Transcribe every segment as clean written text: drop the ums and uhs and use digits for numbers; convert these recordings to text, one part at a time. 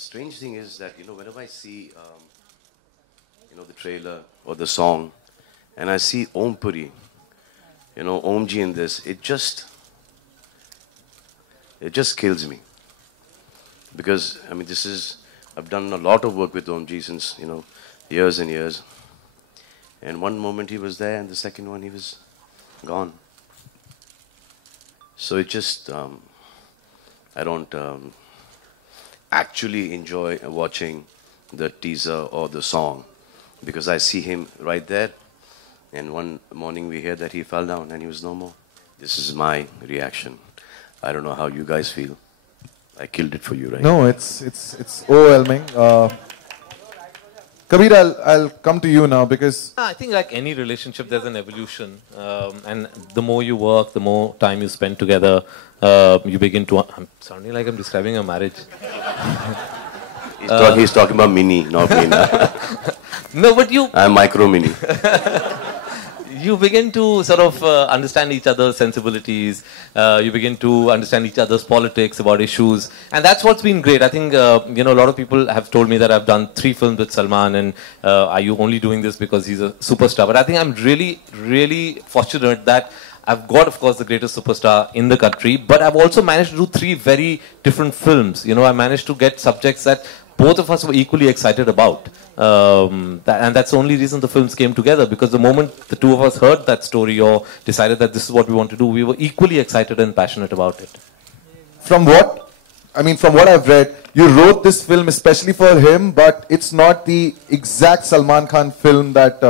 strange thing is that, whenever I see, the trailer or the song, and I see Om Puri, Omji in this, it just kills me. Because, I've done a lot of work with Omji since, years and years. And one moment he was there, and the second one he was gone. So it just, I don't actually enjoy watching the teaser or the song because I see him right there, and one morning we hear that he fell down and he was no more. This is my reaction. I don't know how you guys feel. I killed it for you, right? No, it's overwhelming. Kabir, I'll come to you now because I think like any relationship, there's an evolution, and the more you work, the more time you spend together, you begin to. I'm sounding like I'm describing a marriage. He's talking about mini, not me. No, but I'm micro mini. You begin to sort of understand each other's sensibilities. You begin to understand each other's politics about issues, and that's what's been great. I think a lot of people have told me that I've done 3 films with Salman, and are you only doing this because he's a superstar? But I think I'm really, really fortunate that I've got, of course, the greatest superstar in the country, but I've also managed to do 3 very different films. I managed to get subjects that both of us were equally excited about. And that's the only reason the films came together, because the moment the two of us heard that story or decided that this is what we want to do, we were equally excited and passionate about it. from what I've read, you wrote this film especially for him, but it's not the exact Salman Khan film that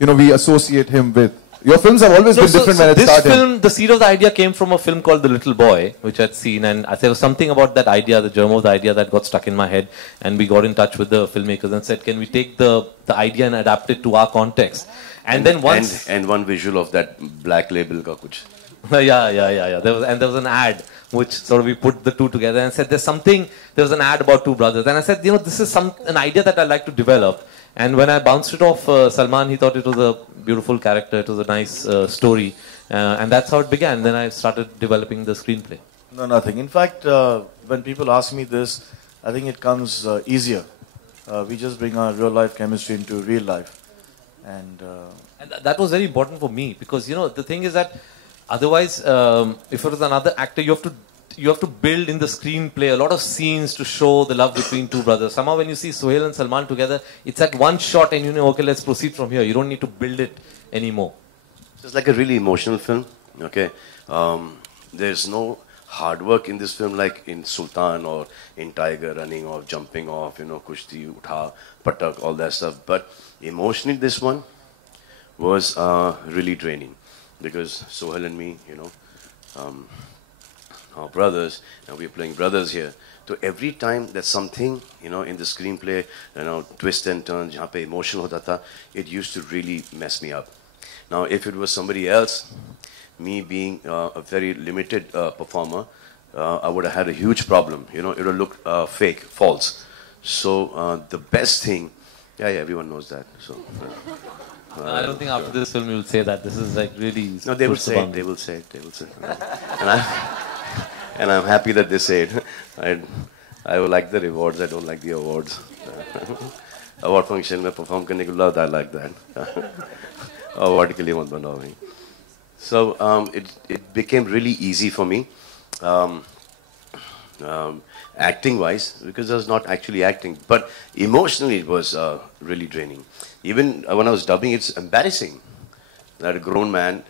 we associate him with. Your films have always been different when it started. This film, the seed of the idea came from a film called The Little Boy, which I'd seen, and there was something about that idea, the germ of the idea, that got stuck in my head, and we got in touch with the filmmakers and said, can we take the idea and adapt it to our context? And then once... And one visual of that black label ka kuch. Yeah. There was an ad which sort of we put the two together and said there was an ad about 2 brothers, and I said, this is an idea that I'd like to develop. And when I bounced it off Salman, he thought it was a beautiful character, it was a nice story, and that's how it began. Then I started developing the screenplay. No, nothing. In fact, when people ask me this, I think it comes easier. We just bring our real life chemistry into real life. And that was very important for me, because the thing is that otherwise, if it was another actor, you have to build in the screenplay a lot of scenes to show the love between 2 brothers. Somehow when you see Sohail and Salman together, it's at one shot and okay, let's proceed from here. You don't need to build it anymore. It's like a really emotional film, okay? There's no hard work in this film like in Sultan or in Tiger, running off, jumping off, kushti, utha, patak, all that stuff. But emotionally, this one was really draining, because Sohail and me, our brothers, and we're playing brothers here. So every time there's something, in the screenplay, twists and turns, jahan pe emotional hota tha, it used to really mess me up. Now, if it was somebody else, me being a very limited performer, I would have had a huge problem. It would have looked fake, false. So the best thing, yeah, everyone knows that. So I don't think after this film you will say that. This is like really... No, they will say it. They will say it. They will say it. And I'm happy that they say it. I like the rewards. I don't like the awards. Award function mein perform karne ke liye I like that. Award ke liye mat banao bhai. So it became really easy for me, acting wise, because I was not actually acting, but emotionally it was really draining. Even when I was dubbing, it's embarrassing that a grown man,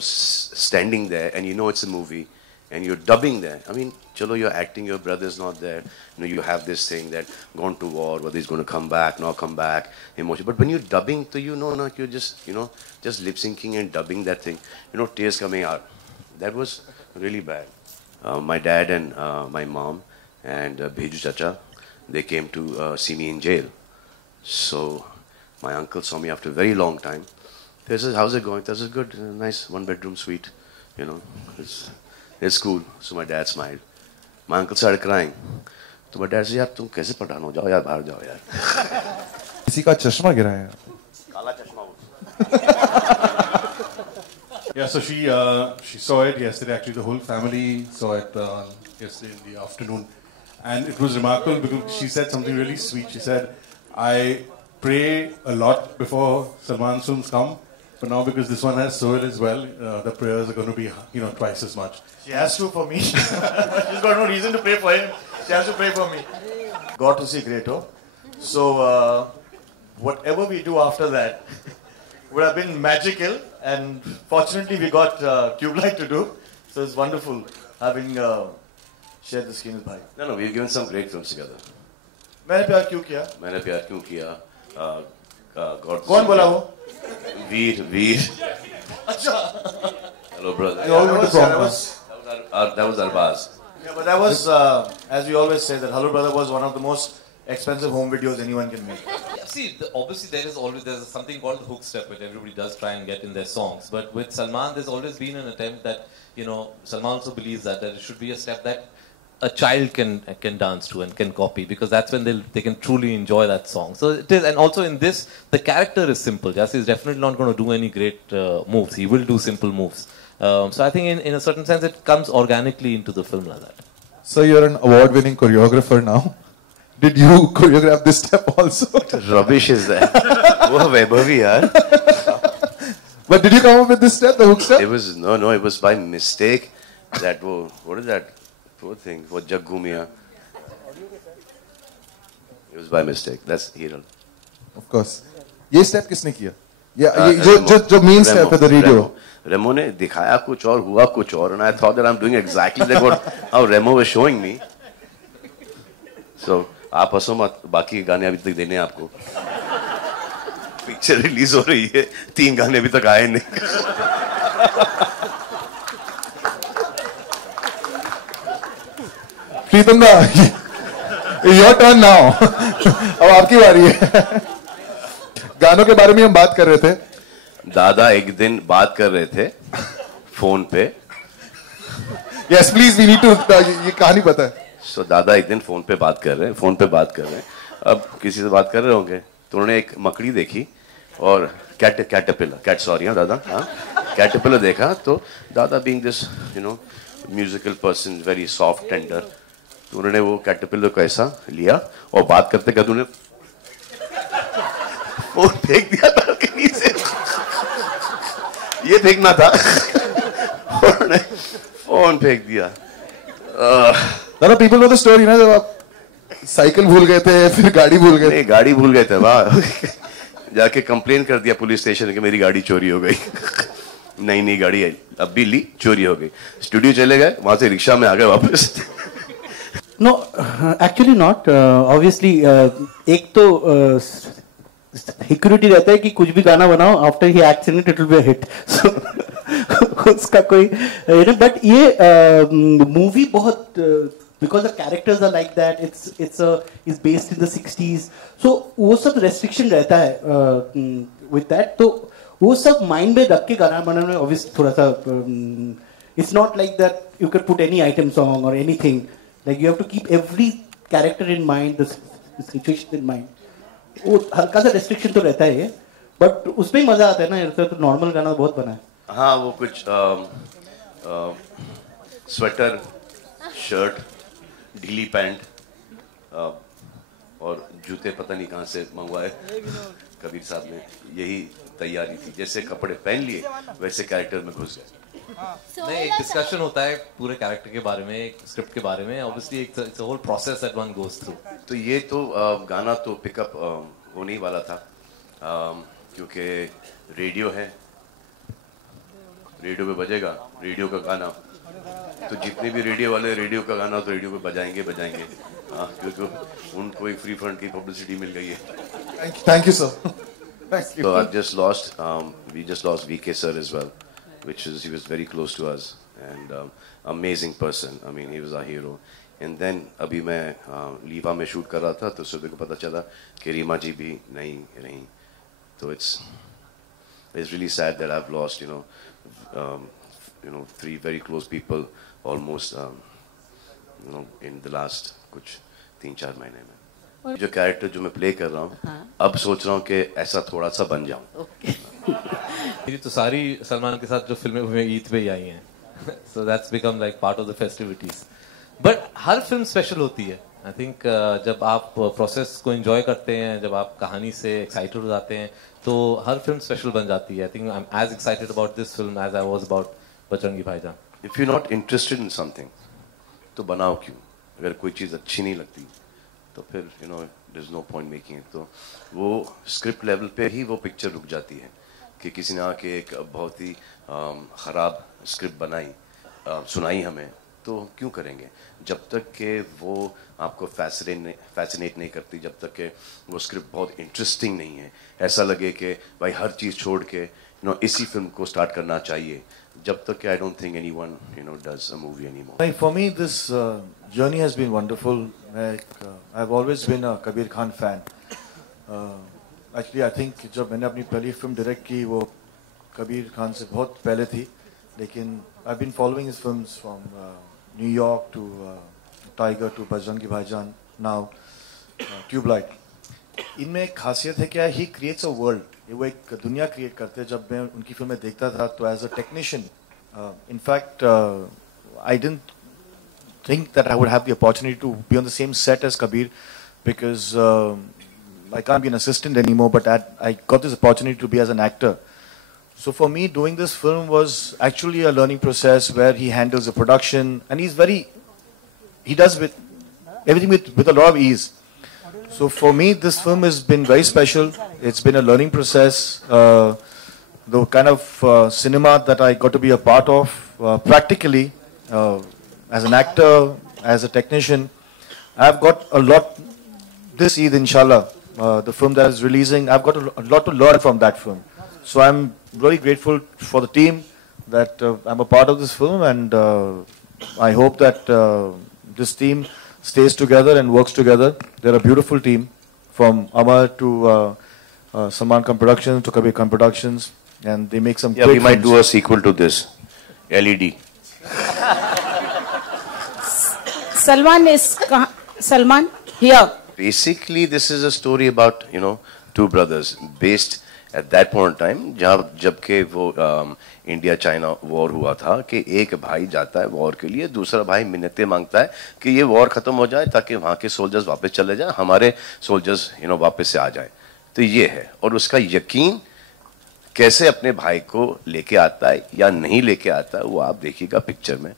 standing there, and it's a movie, and you're dubbing there. Chalo, you're acting, your brother's not there. You have this thing that gone to war, whether he's going to come back, not come back, emotion. But when you're dubbing, so you're just, just lip syncing and dubbing that thing. Tears coming out. That was really bad. My dad and my mom and Bheju Chacha, they came to see me in jail. So my uncle saw me after a very long time. He says, how's it going? I said, good, nice 1-bedroom suite. It's cool. So my dad smiled. My uncle started crying. So my dad said, yaar, tum kaise pathan ho jao yaar, bahar jao yaar. किसी का चश्मा गिरा है. Kala chashma. Yeah, so she saw it yesterday. Actually, the whole family saw it yesterday in the afternoon. And it was remarkable because she said something really sweet. She said, I pray a lot before Salman's films come, but now because this one has Sohail as well, the prayers are going to be, twice as much. She has to for me. She's got no reason to pray for him. She has to pray for me. Got to see Greto. So whatever we do after that would have been magical, and fortunately we got Tube Light to do. So it's wonderful having shared the screen with Bhai. No, we've given some great films together. मैंने प्यार क्यों किया? मैंने प्यार क्यों किया? कौन बोला वो? Veer. Hello, brother. That was Arbaz. Yeah, but that was, as we always say, that Hello Brother was one of the most expensive home videos anyone can make. Yeah, see, obviously there's something called the hook step, which everybody does try and get in their songs. But with Salman, there's always been an attempt that, Salman also believes that it should be a step that a child can dance to and can copy, because that's when they can truly enjoy that song. So it is, and also in this, the character is simple. Jassi is definitely not going to do any great moves. He will do simple moves. So I think in a certain sense, it comes organically into the film like that. So you're an award-winning choreographer now. Did you choreograph this step also? What rubbish is that? वो वैभवी यार. But did you come up with this step, the hook step? It was by mistake. What is that? Poor thing. What Jaggu Miya. It was by mistake. That's Hiral. Of course. ये step किसने किया? जो main step है, the radio. Remo ने दिखाया कुछ और हुआ कुछ और, and I thought that I'm doing exactly like how Remo was showing me. So आप हंसो मत, बाकी गाने अभी तक देने हैं आपको. पिक्चर रिलीज हो रही है, 3 गाने अभी तक आए नहीं. प्रीतम दा, your turn now. अब आपकी बारी है. गानों के बारे में हम बात कर रहे थे. दादा एक दिन बात कर रहे थे फोन पे. Yes, please, we need to. ये कहानी पता है. So दादा एक दिन फोन पे बात कर रहे हैं. अब किसी से बात कर रहे होंगे तो उन्होंने एक मकड़ी देखी और कैटरपिलर देखा. तो दादा being this musical person, very soft, tender, तो उन्होंने वो कैटरपिलर को ऐसा लिया और बात करते करते उन्होंने फोन फेंक दिया था कहीं से. ये फेंकना था. उन्होंने फोन फेंक दिया. दादा, people know the story ना, जब आप साइकिल भूल गए थे फिर गाड़ी भूल गए. नहीं, गाड़ी भूल गए थे. वाह. जाके कंप्लेन कर दिया पुलिस स्टेशन कि मेरी गाड़ी चोरी हो गई. नहीं गाड़ी आई, अब भी ली, चोरी हो गई. स्टूडियो चले गए, वहां से रिक्शा में आ गए वापस. No, actually not. Obviously, एक तो सिक्योरिटी रहता है कि कुछ भी गाना बनाओ, after he acts in it will be a hit. So उसका कोई बट ये मूवी बहुत because the characters are like that, it's based in the 60s, so वो सब restriction रहता है with that. तो वो सब mind में रख के गाना बनाने में obviously थोड़ा सा it's not like that you could put any item song or anything. Like you have to keep every character in mind, the situation in mind. वो हल्का सा restriction तो रहता है, but उसमें ही मजा आता है ना. ऐसा तो normal गाना बहुत बना है. हाँ, वो कुछ स्वेटर, शर्ट, ढीली पैंट और जूते पता नहीं कहाँ से मंगवाए कबीर साहब ने. यही तैयारी थी. जैसे कपड़े पहन लिए वैसे कैरेक्टर में घुस गए. नहीं, एक डिस्कशन होता है पूरे कैरेक्टर के बारे में, एक स्क्रिप्ट के बारे में. Obviously it's a whole process that one goes through. तो ये तो गाना तो पिकअप होने ही वाला था, क्योंकि रेडियो है, रेडियो पे बजेगा रेडियो का गाना. तो जितने भी रेडियो वाले रेडियो का गाना तो रेडियो पे बजाएंगे. क्योंकि उनको एक फ्री फंड की पब्लिसिटी मिल गई है. Thank you, sir. Thank you. So I've just lost, we just lost VK sir as well, he was very close to us and amazing person. I mean, he was our hero. And then अभी मैं लीवा में shoot कर रहा था तो सुबह को पता चला कि रीमा जी भी नहीं रही. तो it's really sad that I've lost, 3 very close people almost, in the last कुछ 3-4 महीने में. जो कैरेक्टर जो मैं प्ले कर रहा हूँ, अब सोच रहा हूँ कि ऐसा थोड़ा सा बन जाऊँ. ये तो सारी सलमान के साथ जो फिल्में हुई ईद पे ही आई हैं. So that's become like part of the festivities. But her film special होती है. I think जब आप प्रोसेस को एंजॉय करते हैं, जब आप कहानी से एक्साइटेड हो जाते हैं, तो हर फिल्म स्पेशल बन जाती है. I think I'm as excited about this film as I was about Bajrangi भाईजान. If you're not interested in something, तो बनाओ क्यों? अगर कोई चीज़ अच्छी नहीं लगती, तो फिर there's no point making it. तो वो स्क्रिप्ट लेवल पे ही वो पिक्चर रुक जाती है कि किसी ने आके एक बहुत ही ख़राब स्क्रिप्ट बनाई, सुनाई हमें, तो क्यों करेंगे? जब तक कि वो आपको फैसिनेट नहीं करती, जब तक कि वो स्क्रिप्ट बहुत इंटरेस्टिंग नहीं है, ऐसा लगे कि भाई हर चीज़ छोड़ के इसी फिल्म को स्टार्ट करना चाहिए, जब तक कि I don't think anyone does a movie anymore. For me, this journey has been wonderful. I've always been a Kabir Khan fan. Actually, I think जब मैंने अपनी पहली फिल्म डायरेक्ट की वो कबीर खान से बहुत पहले थी, लेकिन I've been following his films from New York to Tiger to Bajrangi भाईजान, now Tube Light. इनमें एक खासियत है क्या, he creates a world. वो एक दुनिया क्रिएट करते हैं. जब मैं उनकी फिल्में देखता था तो as a technician, in fact, I didn't think that I would have the opportunity to be on the same set as Kabir, because I can't be an assistant anymore, but I got this opportunity to be as an actor. So for me, doing this film was actually a learning process where he handles the production, and he does everything with a lot of ease. So for me, this film has been very special. It's been a learning process. The kind of cinema that I got to be a part of, practically, as an actor, as a technician, I've got a lot this Eid, inshallah, the film that is releasing, I've got a lot to learn from that film. So I'm really grateful for the team that I'm a part of this film, and I hope that this team stays together and works together. They're a beautiful team, from Amar to Salman Khan Productions to Kabir Khan Productions, and they make some great we might films. do a sequel to this, LED. Salman here. Basically, this is a story about two brothers based at that point in time, जब के वो India China war हुआ था, कि एक भाई जाता है वॉर के लिए, दूसरा भाई मिन्नतें मांगता है कि ये वॉर खत्म हो जाए ताकि वहाँ के सोल्जर्स वापस चले जाएं, हमारे सोल्जर्स वापस से आ जाए. तो ये है, और उसका यकीन कैसे अपने भाई को लेके आता है या नहीं लेके आता है, वो आप देखिएगा पिक्चर में.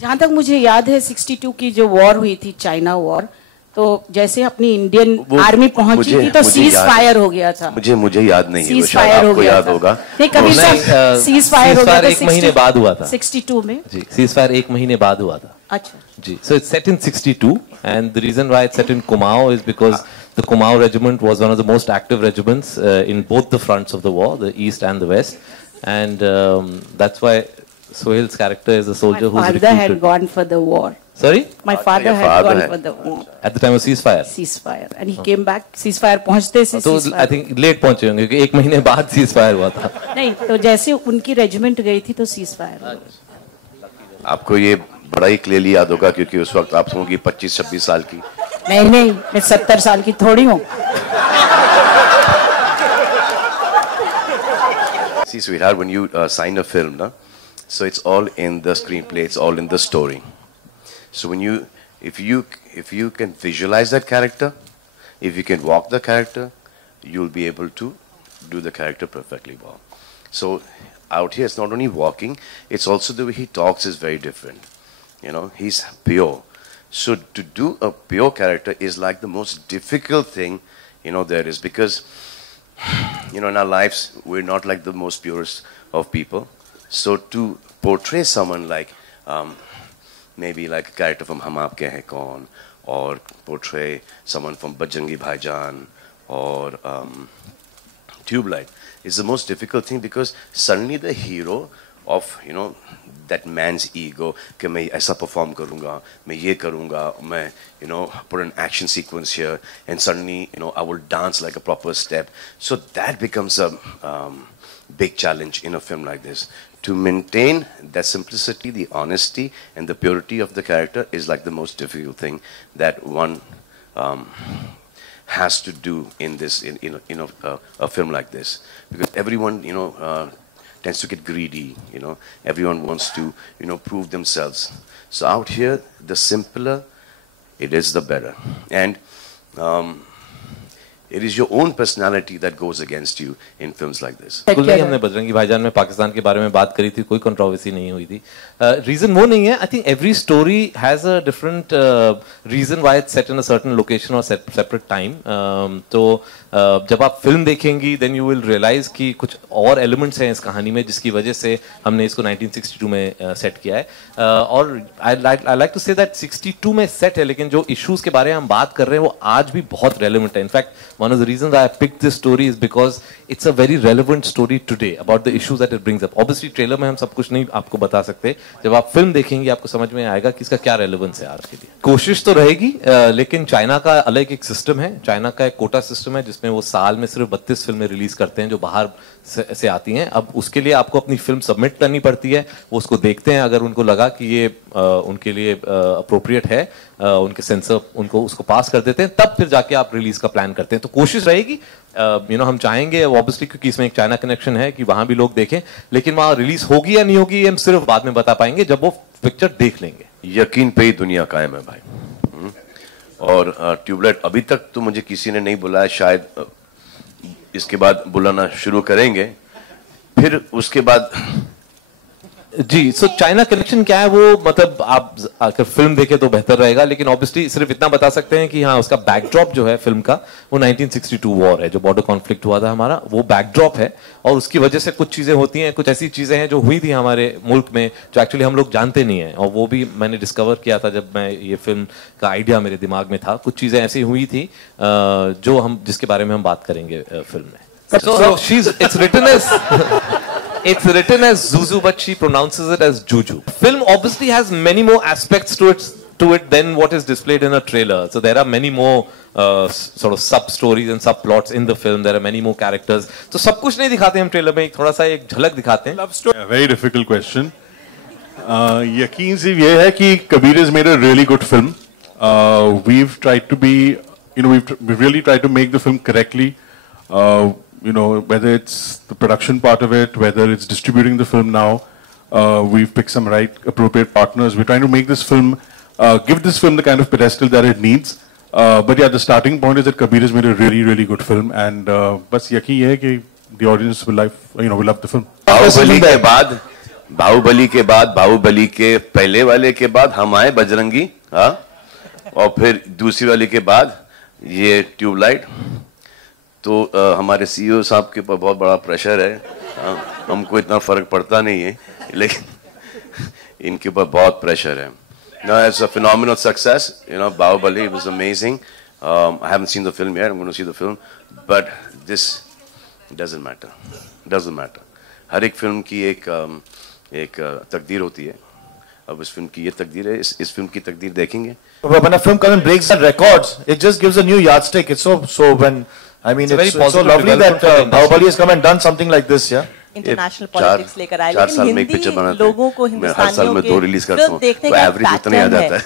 जहाँ तक मुझे याद है 62 की जो वॉर हुई थी, चाइना वॉर, तो जैसे अपनी इंडियन आर्मी पहुंची थी तो सीज फायर हो गया था. मुझे याद नहीं है, सीज फायर हो गया याद होगा. नहीं, कभी सीज फायर हो गया था 1 महीने बाद हुआ था 62 में. जी, सीज फायर 1 महीने बाद हुआ था. अच्छा जी. So it's set in 62, and the reason why it's set in Kumaon is because the Kumaon regiment was one of the most active regiments in both the fronts of the war, the east and the west, and that's why Sohail's character is a soldier who's recruited. My father had gone for the war. Sorry? My father had gone for the war. At the time of ceasefire? Ceasefire. And he came back, ceasefire पहुंचते से तो ceasefire. I think late पहुंचे होंगे, क्योंकि 1 महीने बाद ceasefire हुआ था. नहीं, तो जैसे उनकी रेजिमेंट गई थी तो ceasefire हुआ. आपको ये बड़ा ही क्लियरली याद होगा, क्योंकि उस वक्त आप होंगी 25-26 साल की. नहीं, मैं 70 साल की थोड़ी हूँ. See, sweetheart, when you sign a film, na, so it's all in the screenplay, it's all in the story. So if you can visualize that character, if you can walk the character, you'll be able to do the character perfectly well. So out here, it's not only walking, it's also the way he talks is very different. He's pure. So to do a pure character is like the most difficult thing, there is, because in our lives, we're not like the most purest of people. So to portray someone like, maybe like a character from Hum Aapke Hain Kaun, or portray someone from Bajrangi Bhaijaan, or Tube Light, is the most difficult thing, because suddenly the hero of, that man's ego, कि मैं ऐसा perform करूँगा, मैं ये करूँगा, मैं, put an action sequence here, and suddenly, I will dance like a proper step. So that becomes a big challenge in a film like this. To maintain that simplicity, the honesty, and the purity of the character is like the most difficult thing that one has to do in this, in a film like this, because everyone, tends to get greedy, everyone wants to, prove themselves. So out here, the simpler it is the better. And it is your own personality that goes against you in films like this. बिल्कुल नहीं, हमने बजरंगी भाईजान में पाकिस्तान के बारे में बात करी थी, कोई कंट्रोवर्सी नहीं हुई थी. रीजन वो नहीं है. I think every story has a different reason why it's set in a certain location और सेपरेट टाइम. तो जब आप फिल्म देखेंगी देन यू विल रियलाइज कि कुछ और एलिमेंट्स हैं इस कहानी में जिसकी वजह से हमने इसको 1962 में सेट किया है. और I like to say that 62 में सेट है, लेकिन जो इश्यूज के बारे में हम बात कर रहे हैं वो आज भी बहुत रेलेवेंट है. In fact one of the reasons I picked this story is because it's a very relevant story today about the issues that it brings up. Obviously trailer में हम सब कुछ नहीं आपको बता सकते. जब आप फिल्म देखेंगे आपको समझ में आएगा कि इसका क्या रेलेवेंस है आज के लिए. कोशिश तो रहेगी, लेकिन चाइना का अलग एक सिस्टम है. चाइना का एक कोटा सिस्टम है जिसमें वो साल में सिर्फ 32 फिल्में रिलीज करते हैं जो बाहर से आती हैं. अब उसके लिए आपको अपनी फिल्म सबमिट करनी पड़ती है. वो उसको देखते हैं, अगर उनको लगा कि ये उनके लिए अप्रोप्रिएट है, उनके सेंसर उनको उसको पास कर देते हैं, तब फिर जाके आप रिलीज का प्लान करते हैं. तो कोशिश रहेगी, हम चाहेंगे ऑब्वियसली, क्योंकि इसमें एक चाइना कनेक्शन है, कि वहां भी लोग देखें. लेकिन वहां रिलीज होगी या नहीं होगी हम सिर्फ बाद में बता पाएंगे जब वो पिक्चर देख लेंगे. यकीन पे ही दुनिया कायम है भाई. और ट्यूबलाइट अभी तक तो मुझे किसी ने नहीं बुलाया, शायद इसके बाद बुलाना शुरू करेंगे. फिर उसके बाद जी. सो चाइना कनेक्शन क्या है वो, मतलब आप अगर फिल्म देखें तो बेहतर रहेगा. लेकिन ऑब्वियसली सिर्फ इतना बता सकते हैं कि हाँ, उसका बैकड्रॉप जो है फिल्म का वो 1962 वॉर है, जो बॉर्डर कॉन्फ्लिक्ट हुआ था हमारा, वो बैकड्रॉप है. और उसकी वजह से कुछ चीजें होती हैं, कुछ ऐसी चीजें हैं जो हुई थी हमारे मुल्क में जो एक्चुअली हम लोग जानते नहीं है. और वो भी मैंने डिस्कवर किया था जब मैं ये फिल्म का आइडिया मेरे दिमाग में था. कुछ चीजें ऐसी हुई थी जो हम जिसके बारे में हम बात करेंगे फिल्म में. It's written as Zuzu, but she pronounces it as Juju. Film obviously has many more aspects to it than what is displayed in a trailer. So there are many more sort of sub stories and subplots in the film. There are many more characters. So सब कुछ नहीं दिखाते हम trailer में, थोड़ा सा एक झलक दिखाते हैं. Love story. Very difficult question. यकीन सिर्फ ये है कि Kabir has made a really good film. We've tried to be, we've really tried to make the film correctly. Whether it's the production part of it, whether it's distributing the film now, we've picked some right appropriate partners. We're trying to make this film, give this film the kind of pedestal that it needs. But yeah, the starting point is that Kabir has made a really, really good film, and bas yaqeen ye hai ki the audience will love the film. Baahubali के बाद, बाहुबली के पहले वाले के बाद हम आए बजरंगी, हाँ, और फिर दूसरी वाले के बाद ये ट्यूबलाइट. तो हमारे सीईओ साहब के ऊपर बहुत बड़ा प्रेशर है. हमको इतना फर्क पड़ता नहीं है, लेकिन इनके ऊपर बहुत प्रेशर है. It's a phenomenal success. Bahubali was amazing. I haven't seen the film yet. I'm going to see the film, but this doesn't matter. Doesn't matter. हर एक फिल्म की एक तकदीर होती है. अब इस फिल्म की ये तकदीर है, इस फिल्म की तकदीर देखेंगे. When a film comes and breaks the records, it just gives a new yardstick. It's so when it's so lovely that Bahubali has come and done something like this, yeah. International politics लेकर आए, लेकिन हिंदी लोगों को, मैं हर साल में 2 release करता हूँ, तो एवरेज इतना ही आ जाता है.